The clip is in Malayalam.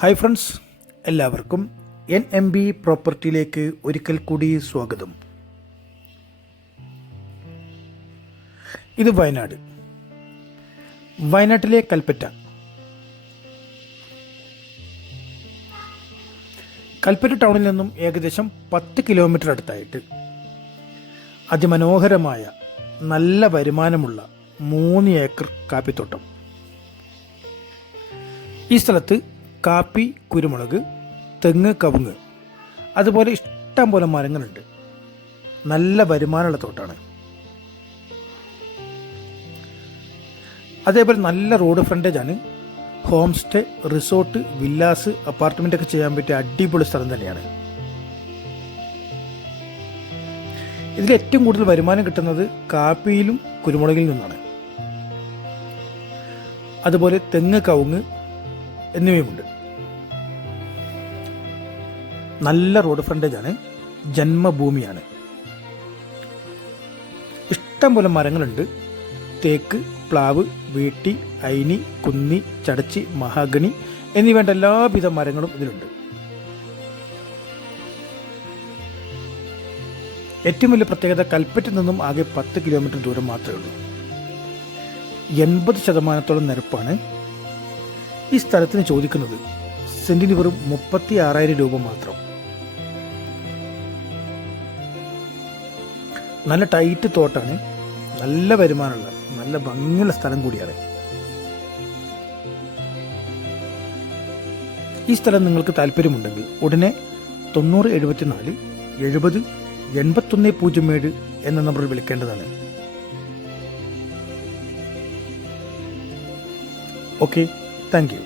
ഹായ് ഫ്രണ്ട്സ്, എല്ലാവർക്കും NMB പ്രോപ്പർട്ടിയിലേക്ക് ഒരിക്കൽ കൂടി സ്വാഗതം. ഇത് വയനാട്ടിലെ കൽപ്പറ്റ ടൗണിൽ നിന്നും ഏകദേശം 10 കിലോമീറ്റർ അടുത്തായിട്ട് അതിമനോഹരമായ നല്ല വരുമാനമുള്ള 3 ഏക്കർ കാപ്പിത്തോട്ടം. ഈ സ്ഥലത്ത് കാപ്പി, കുരുമുളക്, തെങ്ങ്, കവുങ്ങ്, അതുപോലെ ഇഷ്ടം പോലെ മരങ്ങളുണ്ട്. നല്ല വരുമാനമുള്ള തോട്ടാണ്. അതേപോലെ നല്ല റോഡ് ഫ്രണ്ടേജാണ്. Home stay, resort, villas, apartment ഒക്കെ ചെയ്യാൻ പറ്റിയ അടിപൊളി സ്ഥലം തന്നെയാണ്. ഇതിൽ ഏറ്റവും കൂടുതൽ വരുമാനം കിട്ടുന്നത് കാപ്പിയിലും കുരുമുളകിൽ നിന്നാണ്. അതുപോലെ തെങ്ങ്, കവുങ്ങ് എന്നിവയുമുണ്ട്. നല്ല റോഡ് ഫ്രണ്ടേജാണ്. ജന്മഭൂമിയാണ്. ഇഷ്ടം പോലെ മരങ്ങളുണ്ട്. തേക്ക്, പ്ലാവ്, വീട്ടി, ഐനി, കുന്നി, ചടച്ചി, മഹാഗണി എന്നിവേണ്ട എല്ലാവിധ മരങ്ങളും ഇതിലുണ്ട്. ഏറ്റവും വലിയ പ്രത്യേകത കൽപ്പറ്റയിൽ നിന്നും ആകെ 10 കിലോമീറ്റർ ദൂരം മാത്രമേ ഉള്ളൂ. 80% നിരപ്പാണ്. ഈ സ്ഥലത്തിന് ചോദിക്കുന്നത് സെന്റിന് വെറും 36,000 രൂപ മാത്രം. നല്ല ടൈറ്റ് തോട്ടാണ്. നല്ല വരുമാനമുള്ള നല്ല ഭംഗിയുള്ള സ്ഥലം കൂടിയാണ്. ഈ സ്ഥലം നിങ്ങൾക്ക് താല്പര്യമുണ്ടെങ്കിൽ ഉടനെ 9074 70 8107 എന്ന നമ്പറിൽ വിളിക്കേണ്ടതാണ്. Okay, thank you.